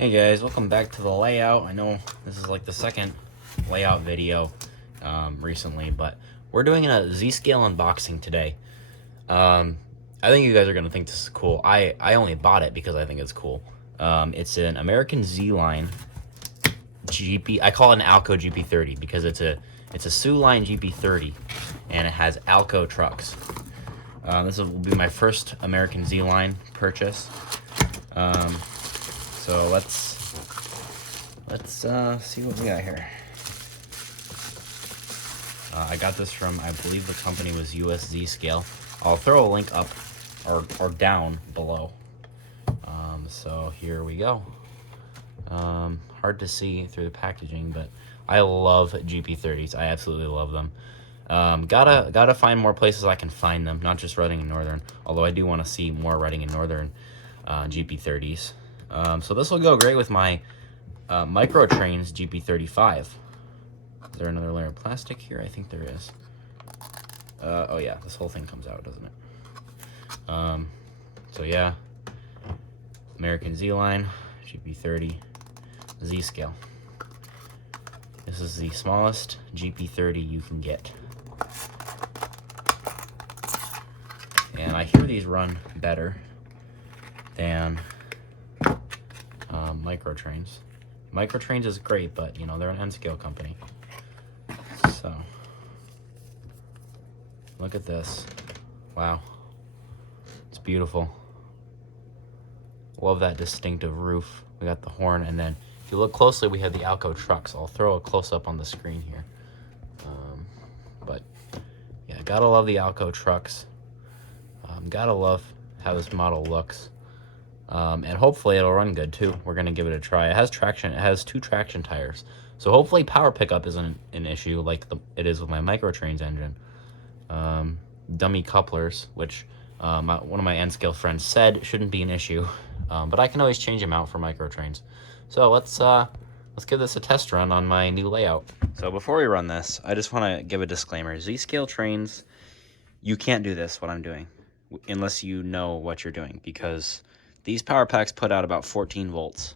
Hey guys, welcome back to the layout. I know this is like the second layout video recently, but we're doing a Z-Scale unboxing today. I think you guys are gonna think this is cool. I only bought it because I think it's cool. It's an American Z-Line GP. I call it an Alco GP30 because it's a SOO Line GP30, and it has Alco trucks. This will be my first American Z-Line purchase. So let's see what we got here. I got this from, I believe the company was USZ Scale. I'll throw a link up or down below. So here we go. Hard to see through the packaging, but I love GP30s. I absolutely love them. Gotta find more places I can find them, not just Reading and Northern, although I do want to see more Reading and Northern GP30s. So this will go great with my Micro Trains GP35. Is there another layer of plastic here? I think there is. Oh yeah, this whole thing comes out, doesn't it? So yeah, American Z-Line GP30 Z-Scale. This is the smallest GP30 you can get. And I hear these run better than Micro Trains. Micro Trains is great, but you know, they're an N-scale company. So look at this. Wow, it's beautiful. Love that distinctive roof. We got the horn, and then if you look closely, we have the Alco trucks. I'll throw a close-up on the screen here. But yeah, gotta love the Alco trucks. Gotta love how this model looks. And hopefully it'll run good too. We're gonna give it a try. It has traction. It has 2 traction tires, so hopefully power pickup isn't an issue like it is with my Micro Trains engine. Dummy couplers, which one of my N-scale friends said shouldn't be an issue, but I can always change them out for Micro Trains. So let's give this a test run on my new layout. So before we run this, I just want to give a disclaimer. Z-Scale trains, you can't do this, what I'm doing, unless you know what you're doing, because these power packs put out about 14 volts.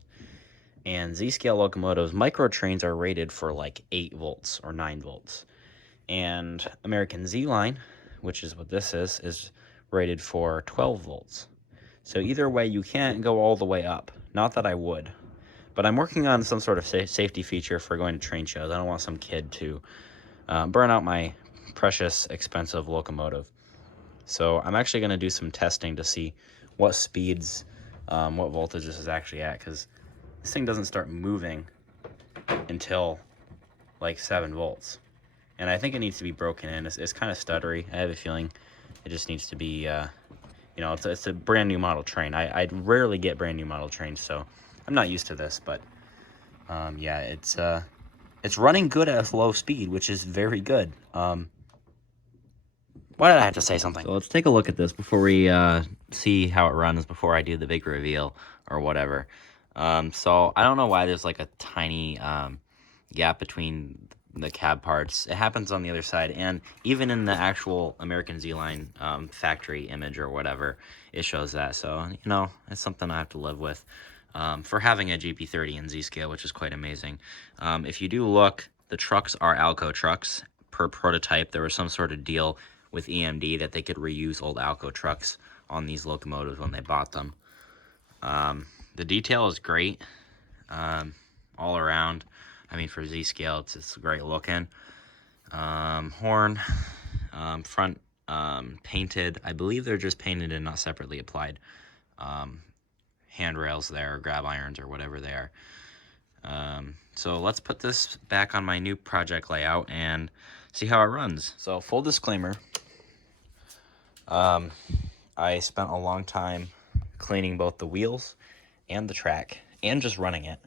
And Z-Scale locomotives, Micro Trains are rated for like 8 volts or 9 volts. And American Z-Line, which is what this is rated for 12 volts. So either way, you can't go all the way up. Not that I would. But I'm working on some sort of safety feature for going to train shows. I don't want some kid to burn out my precious, expensive locomotive. So I'm actually going to do some testing to see what speeds, what voltage this is actually at, because this thing doesn't start moving until like 7 volts. And I think it needs to be broken in. It's kind of stuttery. I have a feeling it just needs to be, you know, it's a brand new model train. I rarely get brand new model trains, so I'm not used to this, but yeah, it's running good at a low speed, which is very good. Why did I have to say something? So let's take a look at this before we see how it runs before I do the big reveal or whatever. So I don't know why there's like a tiny gap between the cab parts. It happens on the other side, and even in the actual American Z-Line factory image or whatever, it shows that. So, you know, it's something I have to live with for having a GP30 in Z-Scale, which is quite amazing. If you do look, the trucks are Alco trucks. Per prototype, there was some sort of deal with EMD that they could reuse old Alco trucks on these locomotives when they bought them. The detail is great all around. I mean, for Z-Scale, it's great looking. Horn, front painted. I believe they're just painted and not separately applied. Handrails there, grab irons, or whatever they are. So let's put this back on my new project layout and see how it runs. So full disclaimer, I spent a long time cleaning both the wheels and the track and just running it,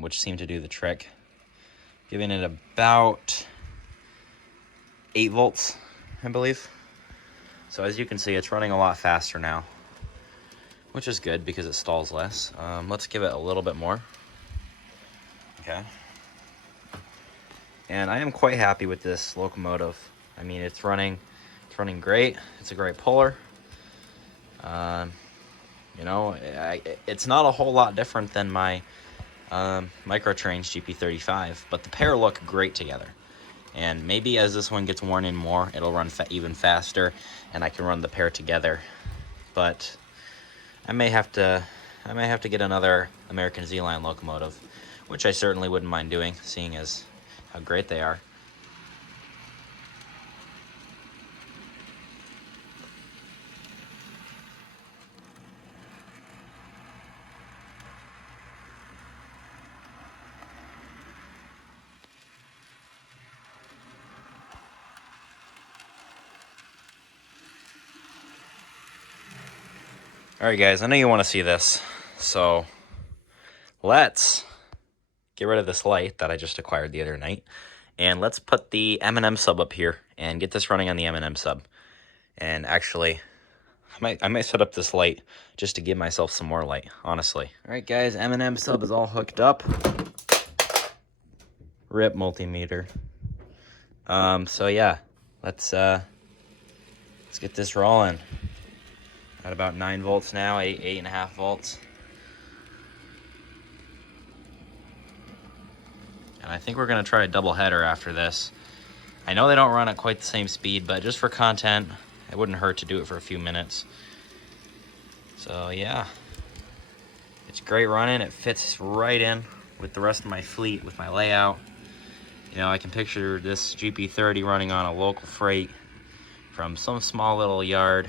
which seemed to do the trick. Giving it about 8 volts, I believe. So as you can see, it's running a lot faster now, which is good because it stalls less. Let's give it a little bit more. Okay. And I am quite happy with this locomotive. I mean, it's running great. It's a great puller. You know, it's not a whole lot different than my Microtrains GP35, but the pair look great together. And maybe as this one gets worn in more, it'll run even faster, and I can run the pair together. But I may have to get another American Z-Line locomotive, which I certainly wouldn't mind doing, seeing as how great they are. Alright guys, I know you want to see this, so let's get rid of this light that I just acquired the other night, and let's put the M&M sub up here and get this running on the M&M sub. And actually, I might set up this light just to give myself some more light, honestly. Alright guys, M&M sub is all hooked up. RIP multimeter. So yeah, let's get this rolling. At about 9 volts now, 8.5 volts. And I think we're gonna try a double header after this. I know they don't run at quite the same speed, but just for content, it wouldn't hurt to do it for a few minutes. So yeah, it's great running. It fits right in with the rest of my fleet, with my layout. You know, I can picture this GP30 running on a local freight from some small little yard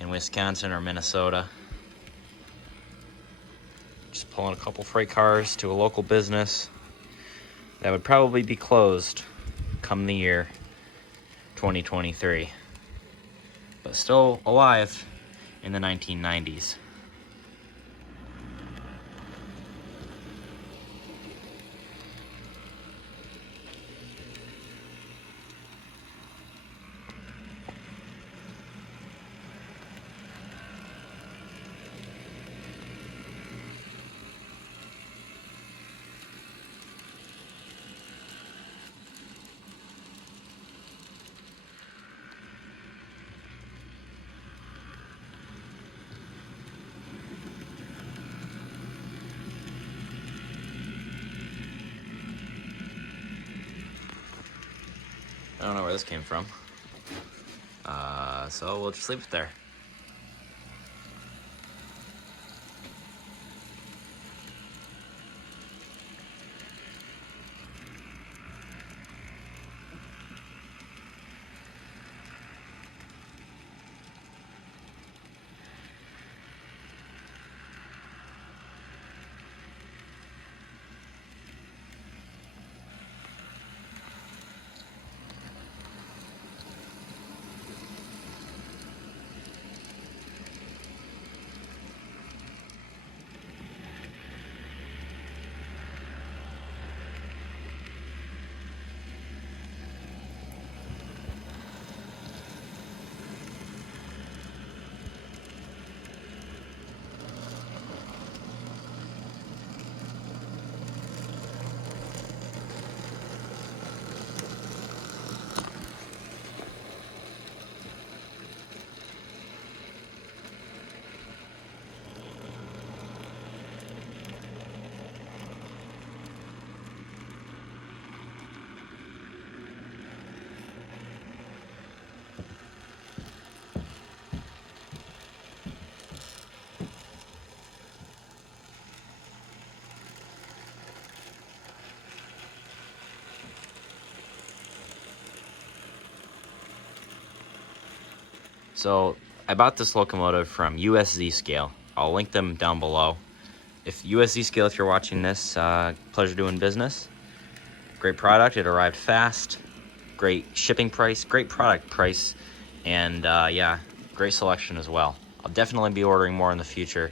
in Wisconsin or Minnesota. Just pulling a couple freight cars to a local business that would probably be closed come the year 2023, but still alive in the 1990s. I don't know where this came from. So we'll just leave it there. So I bought this locomotive from USZ Scale. I'll link them down below. If USZ Scale, if you're watching this, pleasure doing business. Great product, it arrived fast. Great shipping price, great product price, and yeah, great selection as well. I'll definitely be ordering more in the future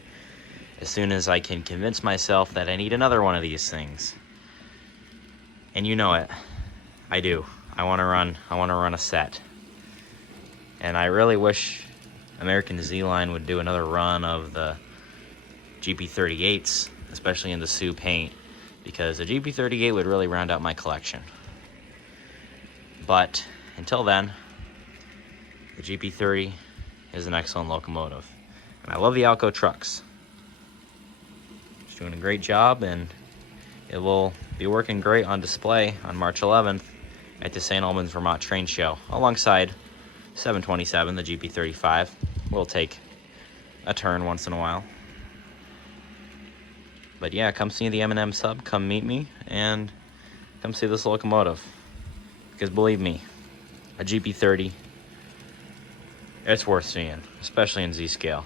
as soon as I can convince myself that I need another one of these things. And you know it, I do. I want to run a set. And I really wish American Z-Line would do another run of the GP38s, especially in the SOO paint, because the GP38 would really round out my collection. But until then, the GP30 is an excellent locomotive. And I love the Alco trucks. It's doing a great job, and it will be working great on display on March 11th at the St. Albans, Vermont Train Show, alongside 727, the GP35. Will take a turn once in a while. But yeah, come see the M&M sub, come meet me, and come see this locomotive. Because believe me, a GP30, it's worth seeing, especially in Z scale.